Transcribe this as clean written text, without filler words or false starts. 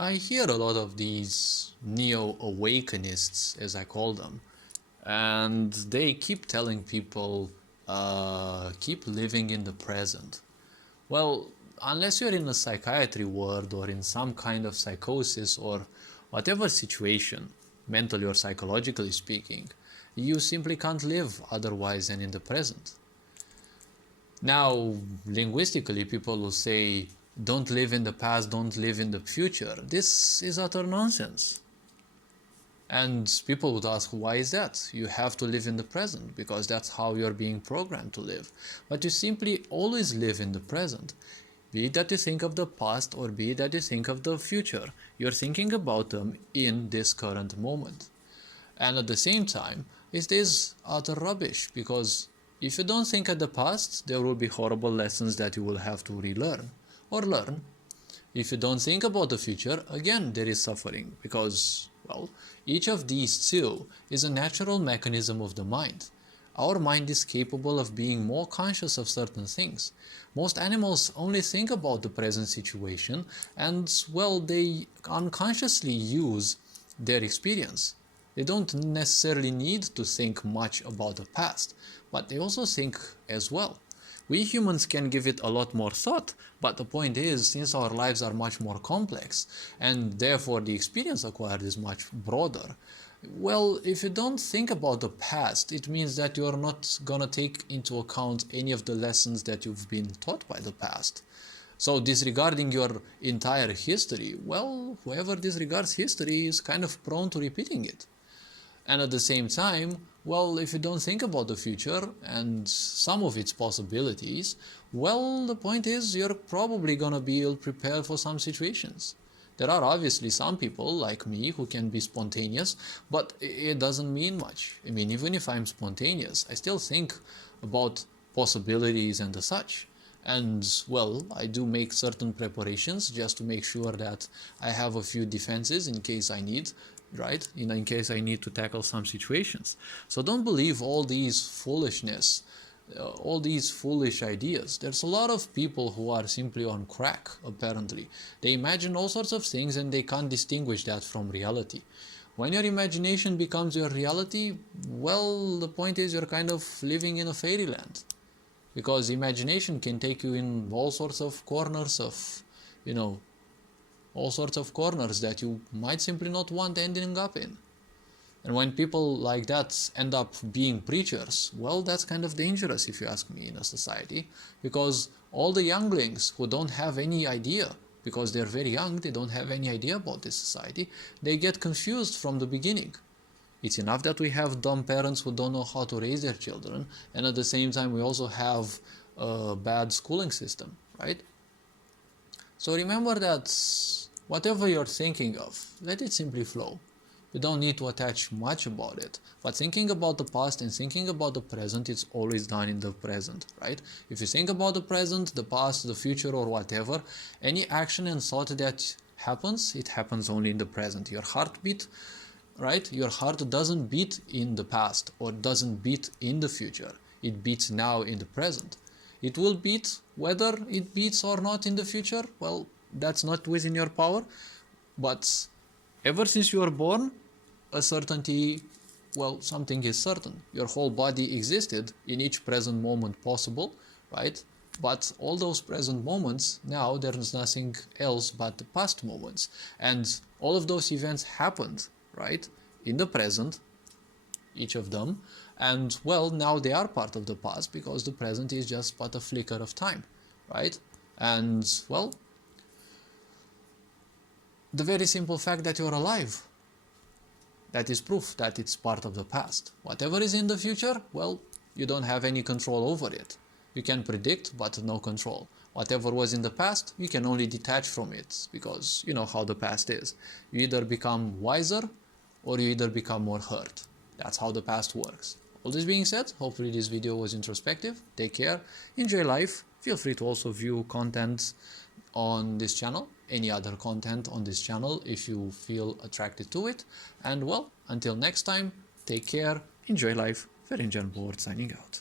I hear a lot of these neo-awakenists, as I call them, and they keep telling people, keep living in the present. Well, unless you're in a psychiatry ward or in some kind of psychosis or whatever situation, mentally or psychologically speaking, you simply can't live otherwise than in the present. Now, linguistically, people will say, don't live in the past, don't live in the future. This is utter nonsense. And people would ask, why is that? You have to live in the present because that's how you're being programmed to live. But you simply always live in the present. Be it that you think of the past or be it that you think of the future, you're thinking about them in this current moment. And at the same time, it is utter rubbish because if you don't think at the past, there will be horrible lessons that you will have to relearn or learn. If you don't think about the future, again, there is suffering because, well, each of these two is a natural mechanism of the mind. Our mind is capable of being more conscious of certain things. Most animals only think about the present situation and, well, they unconsciously use their experience. They don't necessarily need to think much about the past, but they also think as well. We humans can give it a lot more thought, but the point is, since our lives are much more complex, and therefore the experience acquired is much broader, well, if you don't think about the past, it means that you're not gonna take into account any of the lessons that you've been taught by the past. So disregarding your entire history, well, whoever disregards history is kind of prone to repeating it. And at the same time, well, if you don't think about the future and some of its possibilities, well, the point is you're probably gonna be ill prepared for some situations. There are obviously some people like me who can be spontaneous, but it doesn't mean much. I mean, even if I'm spontaneous, I still think about possibilities and the such. And, well, I do make certain preparations just to make sure that I have a few defenses in case I need, right? In case I need to tackle some situations. So don't believe all these foolishness, all these foolish ideas. There's a lot of people who are simply on crack, apparently. They imagine all sorts of things and they can't distinguish that from reality. When your imagination becomes your reality, well, the point is you're kind of living in a fairyland. Because imagination can take you in all sorts of corners of, all sorts of corners that you might simply not want ending up in. And when people like that end up being preachers, well, that's kind of dangerous if you ask me in a society, because all the younglings who don't have any idea, because they're very young, they don't have any idea about this society, they get confused from the beginning. It's enough that we have dumb parents who don't know how to raise their children, and at the same time we also have a bad schooling system, right? So remember that whatever you're thinking of, let it simply flow. You don't need to attach much about it. But thinking about the past and thinking about the present, it's always done in the present, right? If you think about the present, the past, the future, or whatever, any action and thought that happens, it happens only in the present. Your heartbeat, right? Your heart doesn't beat in the past or doesn't beat in the future. It beats now in the present. It will beat whether it beats or not in the future. Well, that's not within your power. But ever since you were born, a certainty, well, something is certain. Your whole body existed in each present moment possible, right? But all those present moments, now there's nothing else but the past moments. And all of those events happened, right, in the present, each of them. And, well, now they are part of the past because the present is just but a flicker of time, right? And, well, the very simple fact that you're alive, that is proof that it's part of the past. Whatever is in the future, well, you don't have any control over it. You can predict, but no control. Whatever was in the past, you can only detach from it because you know how the past is. You either become wiser or you either become more hurt. That's how the past works. All this being said, hopefully this video was introspective. Take care, enjoy life. Feel free to also view content on this channel, any other content on this channel if you feel attracted to it. And, well, until next time, take care, enjoy life. Ferenc Board signing out.